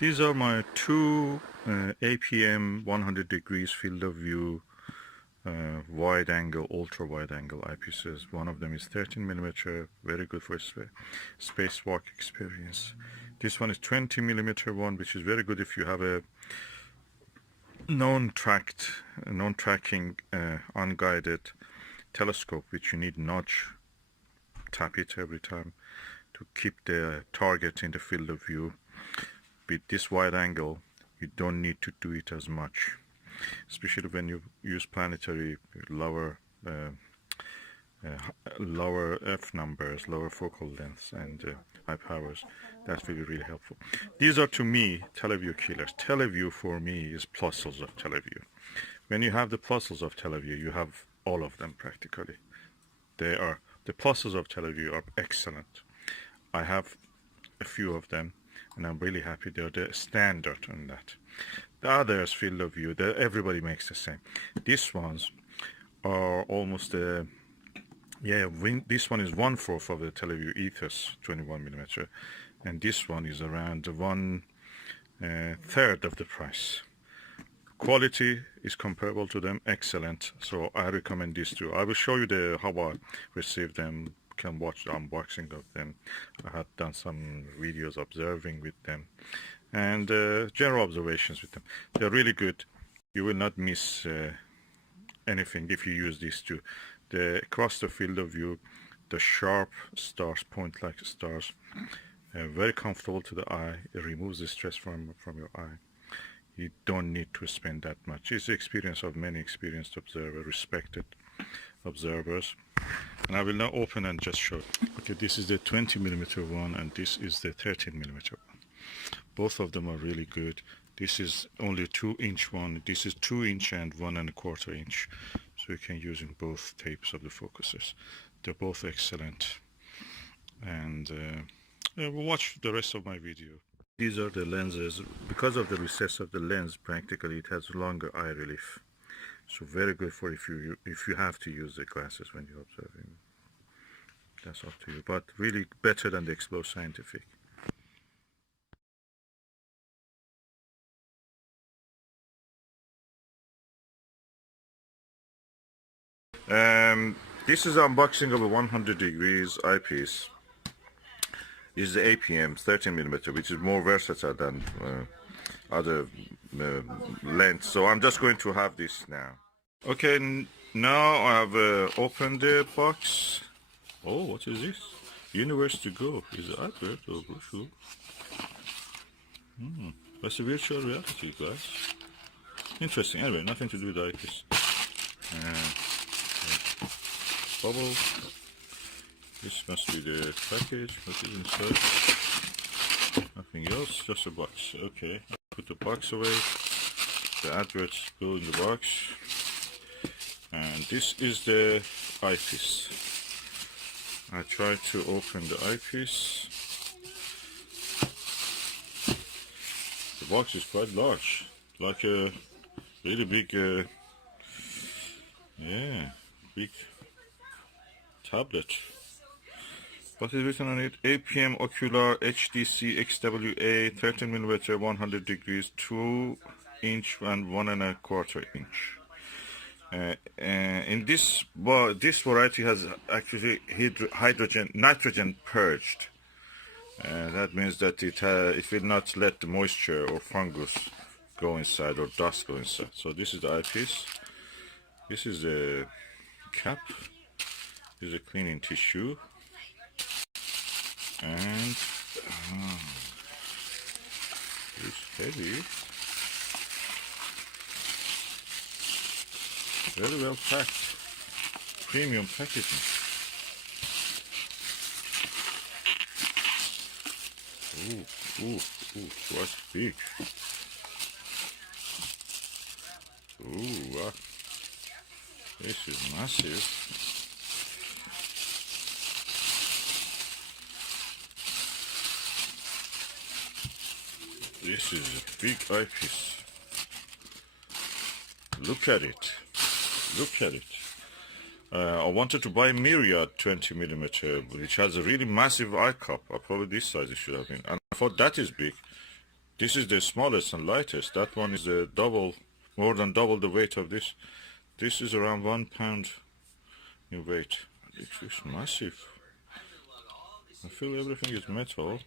These are my two APM 100 degrees field of view wide angle, ultra wide angle eyepieces. One of them is 13 millimeter, very good for spacewalk experience. This one is 20 millimeter one, which is very good if you have a non-tracking unguided telescope, which you need notch, tap it every time to keep the target in the field of view. With this wide angle, you don't need to do it as much, especially when you use planetary lower f numbers, lower focal lengths, and high powers. That's really helpful. These are, to me, Televue killers. Televue for me is Plossls of Televue. When you have the Plossls of Televue, you have all of them practically. The Plossls of Televue are excellent. I have a few of them, and I'm really happy they're the standard on that. The others, field of view, everybody makes the same. These ones are almost this one is 1/4 of the Televue ethos 21 millimeter, and this one is around 1/3 of the price. Quality is comparable to them, excellent. So I recommend these two. I will show you how I received them. You can watch the unboxing of them. I have done some videos observing with them, and general observations with them. They're really good. You will not miss anything if you use these two. Across the field of view, the sharp stars point like stars, very comfortable to the eye. It removes the stress from your eye. You don't need to spend that much. It's the experience of many experienced observers, respected observers. And I will now open and just show. Okay, this is the 20 millimeter one, and this is the 13 millimeter one. Both of them are really good. This is only 2-inch one. This is 2-inch and 1¼ inch. So you can use in both tapes of the focusers. They're both excellent. And we'll watch the rest of my video. These are the lenses. Because of the recess of the lens, practically it has longer eye relief. So very good for if you have to use the glasses when you're observing. That's up to you. But really better than the Explore Scientific. This is unboxing of a 100 degrees eyepiece. This is the APM 13 millimeter, which is more versatile than other lengths. So I'm just going to have this now. Okay, now I have opened the box. Oh, what is this? Universe to go. Is it advert or brochure? That's a virtual reality, guys. Interesting. Anyway, nothing to do with the eyepiece. Bubble. This must be the package. What is inside? Nothing else, just a box. Okay, put the box away. The adverts go in the box. And this is the eyepiece. I try to open the eyepiece. The box is quite large, like a really big, big tablet. What is written on it? APM Ocular HDC XWA 13 millimeter 100 degrees 2-inch and 1¼ inch. In this variety has actually nitrogen purged. That means that it will not let the moisture or fungus go inside or dust go inside. So this is the eyepiece. This is the cap. This is a cleaning tissue. And it's heavy. Very well packed. Premium packaging. Ooh, quite big. Ooh, wow. This is massive. This is a big eyepiece. Look at it. Look at it. I wanted to buy a Myriad 20 millimeter, which has a really massive eye cup. Probably this size it should have been. And I thought that is big. This is the smallest and lightest. That one is more than double the weight of this. This is around 1 pound in weight. It is massive. I feel everything is metal.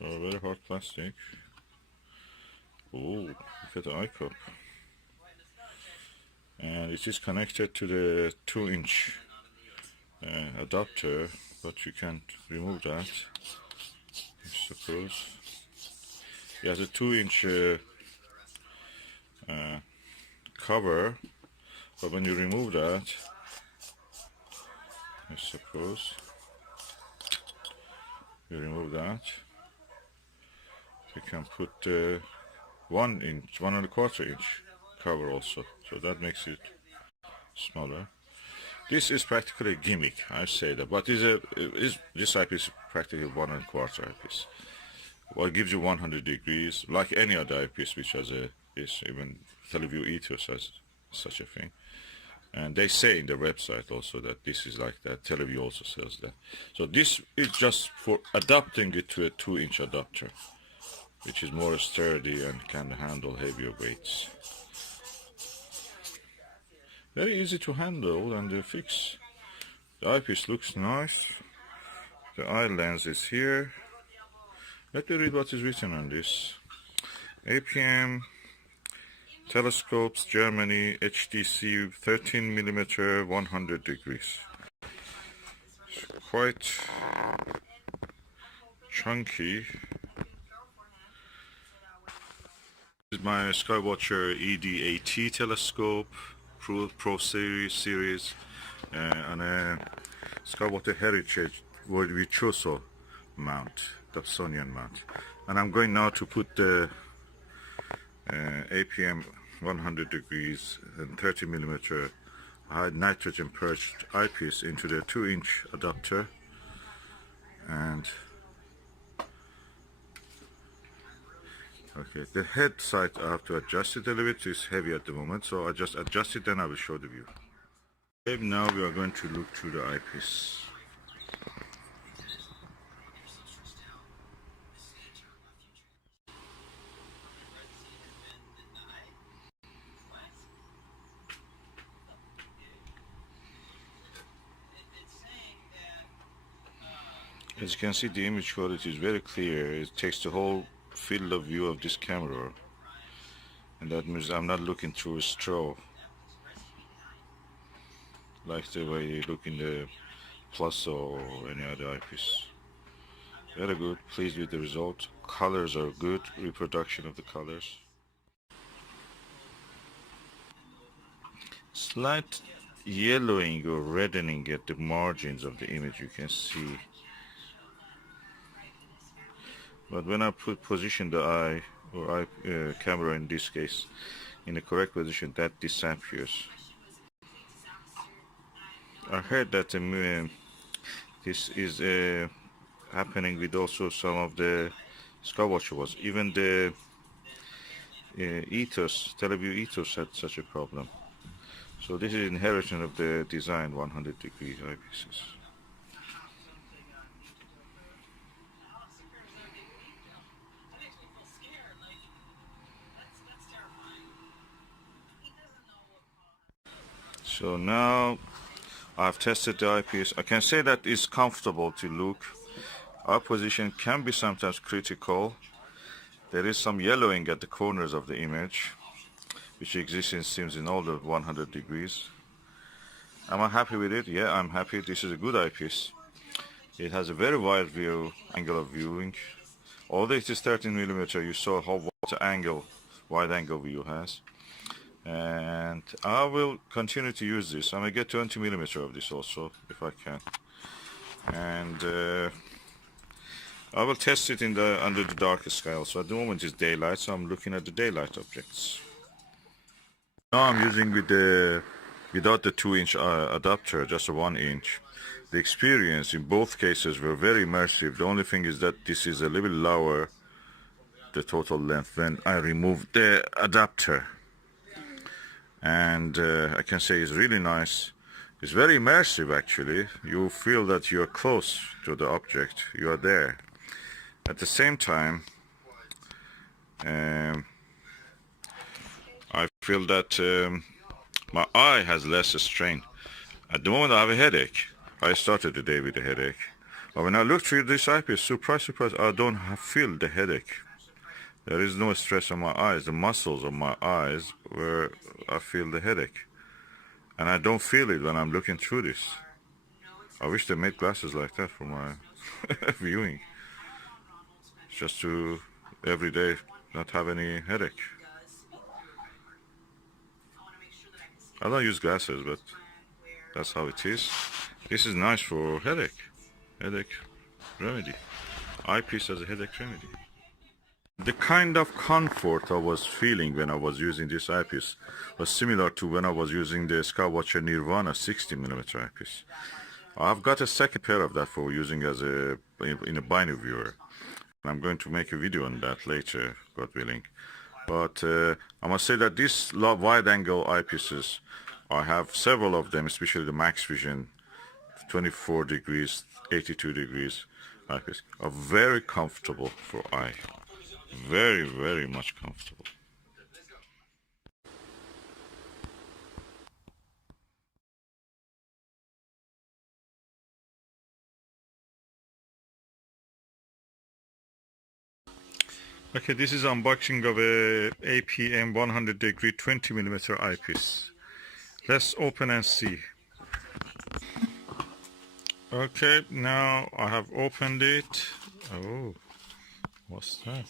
Very hard plastic. Oh, look at the eye cup. And it is connected to the 2-inch adapter, but you can't remove that, I suppose. It has a 2-inch cover, but when you remove that, I suppose, you remove that, you can put 1.25 inch cover also, so that makes it smaller. This is practically a gimmick, I say that, but this eyepiece is practically 1.25 eyepiece. Well, it gives you 100 degrees, like any other eyepiece which has even Televue Ethos has such a thing. And they say in their website also that this is like that. Televue also sells that. So this is just for adapting it to a 2-inch adapter, which is more sturdy and can handle heavier weights. Very easy to handle and fix. The eyepiece looks nice. The eye lens is here. Let me read what is written on this. APM Telescopes, Germany, HDC 13mm 100 degrees. It's quite chunky. This is my Skywatcher ED-AT telescope, Pro series, and a Skywatcher Heritage Virtuoso mount, Dobsonian mount. And I'm going now to put the APM 100 degrees and 30mm high nitrogen purged eyepiece into the 2-inch adapter, and okay, the head side I have to adjust it a little bit. It's heavy at the moment, so I just adjust it, then I will show the view. Okay, now we are going to look through the eyepiece. As you can see, the image quality is very clear. It takes the whole field of view of this camera, and that means I'm not looking through a straw like the way you look in the Plossl or any other eyepiece. Very good, pleased with the result. Colors are good, reproduction of the colors. Slight yellowing or reddening at the margins of the image, you can see. But when I position the eye or camera in this case in the correct position, that disappears. I heard that this is happening with also some of the Skywatcher was. Even the ethos, Televue Ethos had such a problem. So this is inheritance of the design 100 degree eyepieces. So now I've tested the eyepiece. I can say that it's comfortable to look. Our position can be sometimes critical. There is some yellowing at the corners of the image, which exists in seems in all the 100 degrees. Am I happy with it? Yeah, I'm happy. This is a good eyepiece. It has a very wide angle of viewing. Although it is 13mm, you saw how wide angle view has. And I will continue to use this. I may get 20mm of this also if I can. And I will test it under the darkest sky also. At the moment it's daylight, so I'm looking at the daylight objects. Now I'm using without the 2-inch adapter, just a 1-inch. The experience in both cases were very immersive. The only thing is that this is a little lower, the total length, when I removed the adapter. And I can say it's really nice. It's very immersive actually. You feel that you're close to the object, you are there. At the same time, I feel that my eye has less strain. At the moment I have a headache. I started the day with a headache. But when I look through this eyepiece, surprise, I don't feel the headache. There is no stress on my eyes, the muscles of my eyes where I feel the headache. And I don't feel it when I'm looking through this. I wish they made glasses like that for my viewing. Just to, every day, not have any headache. I don't use glasses, but that's how it is. This is nice for headache remedy. Eyepiece as a headache remedy. The kind of comfort I was feeling when I was using this eyepiece was similar to when I was using the Skywatcher Nirvana 60mm eyepiece. I've got a second pair of that for using as in a binary viewer. I'm going to make a video on that later, God willing. But I must say that these wide-angle eyepieces, I have several of them, especially the Max Vision 24 degrees, 82 degrees eyepiece, are very comfortable for eye. Very, very much comfortable. Okay, this is unboxing of a APM 100 degree 20mm eyepiece. Let's open and see. Okay, now I have opened it. Oh, what's that?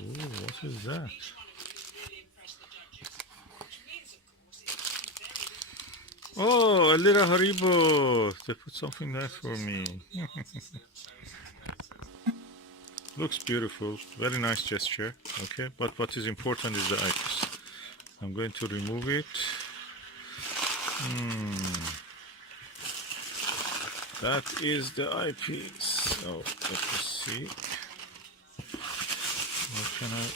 Oh, what is that? Oh, a little Haribo. They put something there for me. Looks beautiful. Very nice gesture. Okay, but what is important is the eyepiece. I'm going to remove it. That is the eyepiece. Oh, let me see. How can I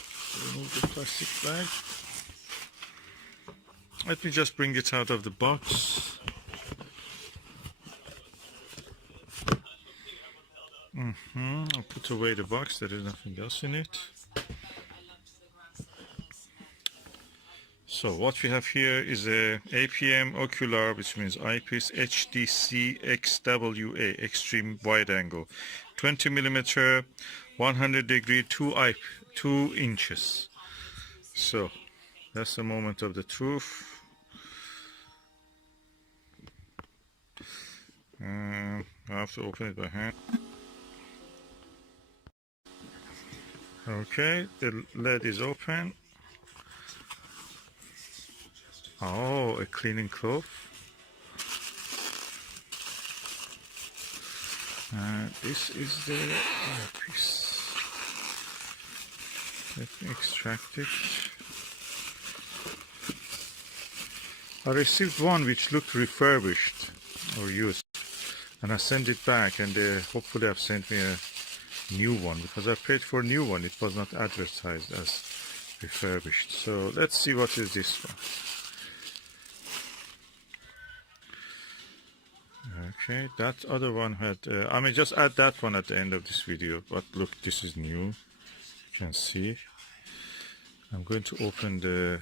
remove the plastic bag? Let me just bring it out of the box. I'll put away the box. There is nothing else in it. So what we have here is a APM Ocular, which means Eyepiece HDC XWA, extreme wide angle, 20mm, 100 degree, 2 inches. So that's the moment of the truth. I have to open it by hand. Okay, the lid is open. Oh, a cleaning cloth. This is the eyepiece. Let me extract it. I received one which looked refurbished or used, and I sent it back, and they hopefully have sent me a new one, because I paid for a new one. It was not advertised as refurbished. So let's see what is this one. Okay, that other one had, I may just add that one at the end of this video, but look, this is new. You can see. I'm going to open the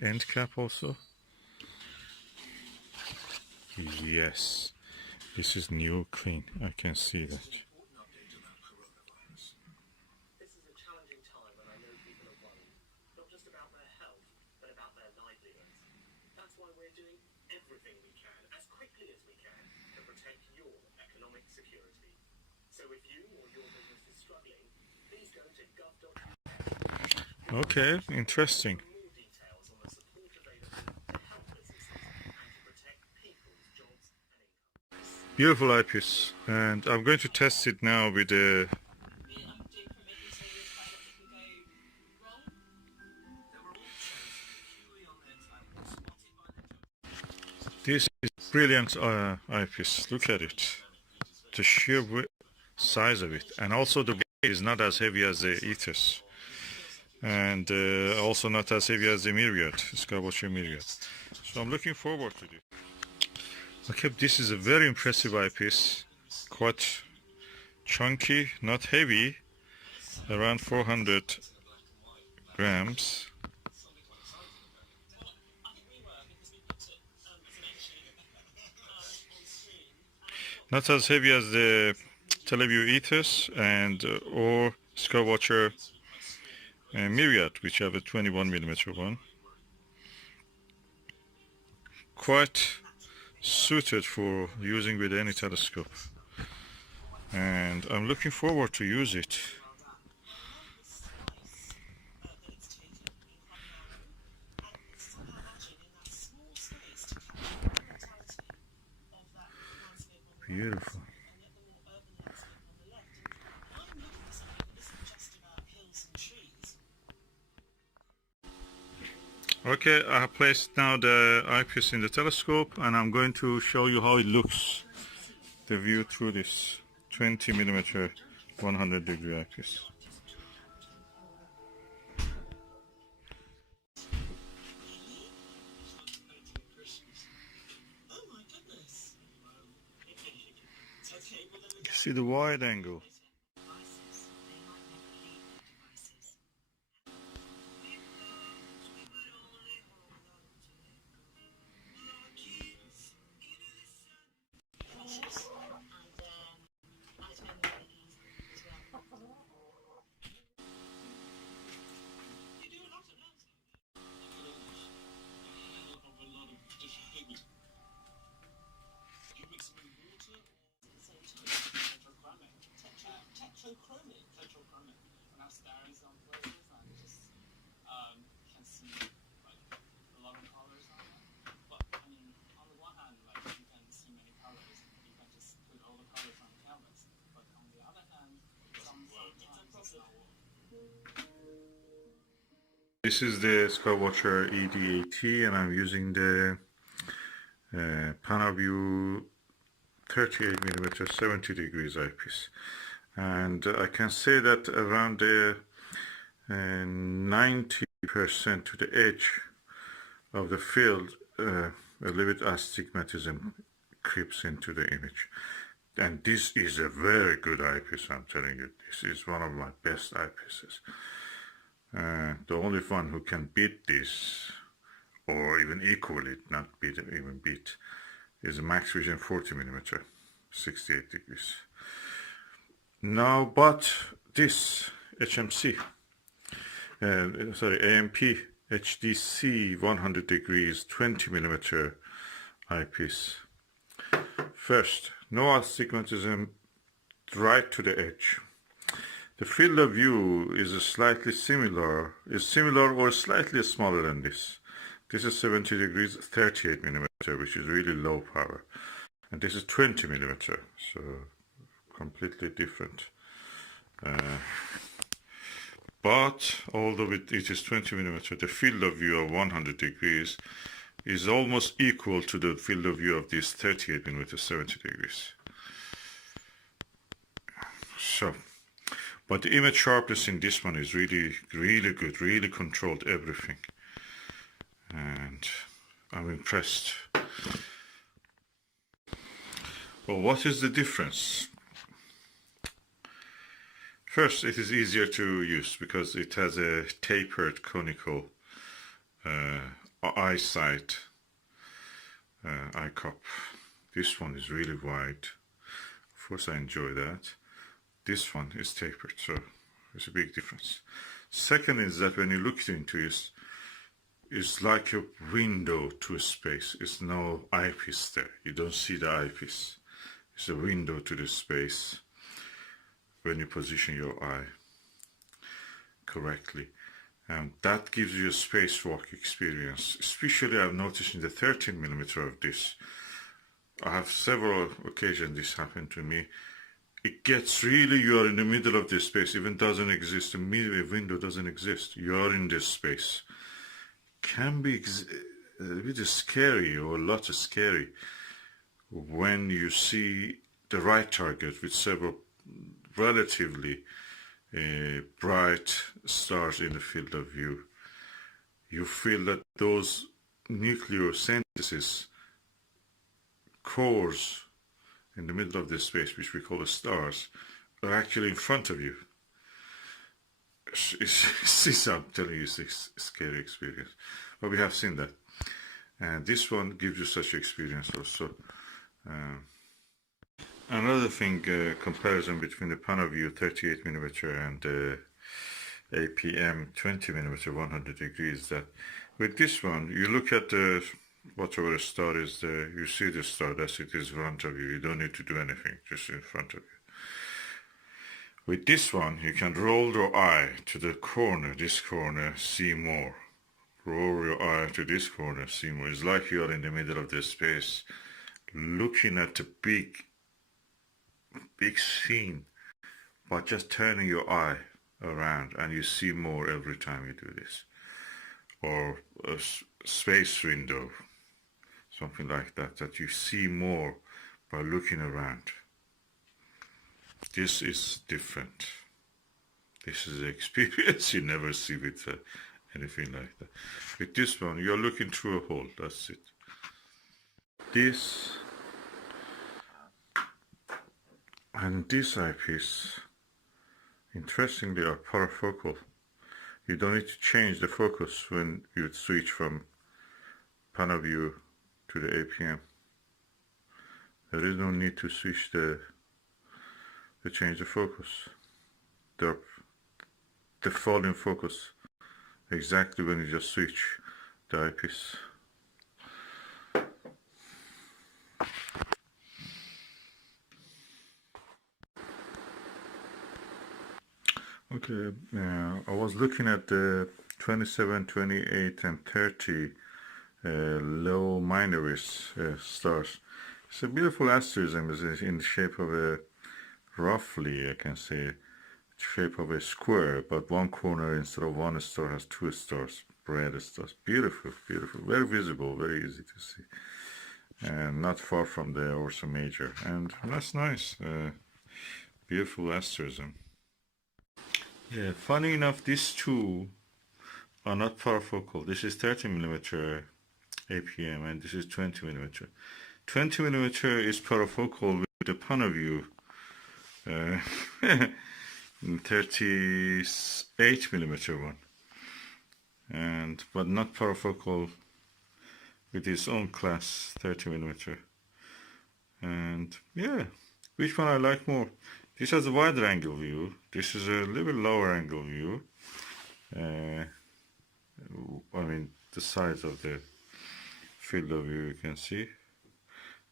end cap also. Yes, this is new, clean. I can see that. Okay, interesting. Beautiful eyepiece, and I'm going to test it now with the this is brilliant eyepiece. Look at it, the sheer size of it, and also the weight is not as heavy as the ethos, and also not as heavy as the Myriad, Skywatcher Myriad. So I'm looking forward to this. Okay, this is a very impressive eyepiece, quite chunky, not heavy, around 400 grams. Not as heavy as the Televue Ethos and or Skywatcher Myriad, which have a 21mm one. Quite suited for using with any telescope, and I'm looking forward to use it. Beautiful. Okay, I have placed now the eyepiece in the telescope, and I'm going to show you how it looks, the view through this 20mm 100-degree eyepiece. You see the wide angle. This is the Skywatcher ED80, and I'm using the Panaview 38mm 70 degrees eyepiece, and I can say that around the 90% to the edge of the field, a little bit astigmatism creeps into the image. And this is a very good eyepiece, I'm telling you. This is one of my best eyepieces. The only one who can beat this, or even equal it, not beat it, even beat, is a Max Vision 40mm 68 degrees. Now, but this HMC, AMP HDC 100 degrees 20mm eyepiece. First, no astigmatism right to the edge. The field of view is slightly similar, or slightly smaller than this. This is 70 degrees 38mm, which is really low power, and this is 20mm, so completely different. But although it is 20mm, the field of view of 100 degrees is almost equal to the field of view of this 38mm 70 degrees. So, but the image sharpness in this one is really good, really controlled everything, and I'm impressed. Well, what is the difference? First, it is easier to use because it has a tapered conical eyesight eye cup. This one is really wide. Of course, I enjoy that. This one is tapered, so there's a big difference. Second is that when you look into it, it's like a window to a space. It's no eyepiece there. You don't see the eyepiece. It's a window to the space when you position your eye correctly. And that gives you a spacewalk experience. Especially I've noticed in the 13mm of this. I have several occasions this happened to me. It gets really, you are in the middle of this space, even doesn't exist, a window doesn't exist, you are in this space. Can be a bit scary, or a lot of scary, when you see the right target with several relatively bright stars in the field of view. You feel that those nucleosynthesis cores in the middle of this space, which we call the stars, are actually in front of you. I'm telling you, it's a scary experience. But we have seen that. And this one gives you such experience also. Another thing, comparison between the PanaView 38mm and the APM 20mm 100 degrees, that with this one, you look at the whatever star is there, you see the star, that's it, is in front of you. You don't need to do anything, just in front of you. With this one, you can roll your eye to the corner, this corner, see more. Roll your eye to this corner, see more. It's like you are in the middle of the space, looking at the big scene, but just turning your eye around and you see more every time you do this. Or a space window, something like that, that you see more by looking around. This is different. This is an experience you never see with anything like that. With this one, you're looking through a hole, that's it. This and this eyepiece, interestingly, are parafocal. You don't need to change the focus when you switch from PanaView to the APM. There is no need to switch to change the focus. They fall in focus exactly when you just switch the eyepiece. Okay, I was looking at the 27, 28 and 30 low minoris stars. It's a beautiful asterism. It's in the shape of a, roughly I can say, shape of a square, but one corner instead of one star has two stars, red stars. Beautiful, beautiful, very visible, very easy to see, and not far from the Ursa Major, and that's nice. Beautiful asterism. Yeah, funny enough, these two are not parafocal. This is 30mm APM and this is 20mm. 20mm is parafocal with the PanaView 38mm one, and but not parafocal with its own class 30mm. And yeah, which one I like more? This has a wider angle view. This is a little bit lower angle view. I mean, the size of the field of view you can see.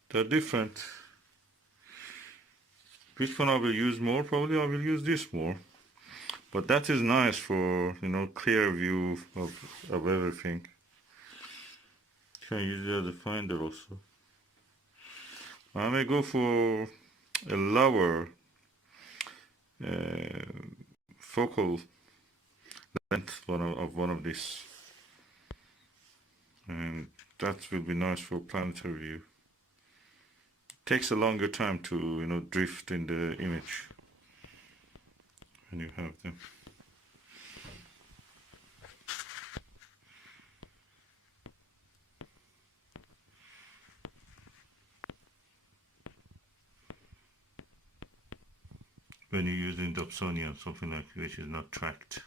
They're different. Which one I will use more? Probably I will use this more. But that is nice for, you know, clear view of everything. You can use it as a finder also. I may go for a lower focal length of one of these, and that will be nice for planetary view. Takes a longer time to, you know, drift in the image when you have them. When you're using Dobsonian, something like which is not tracked.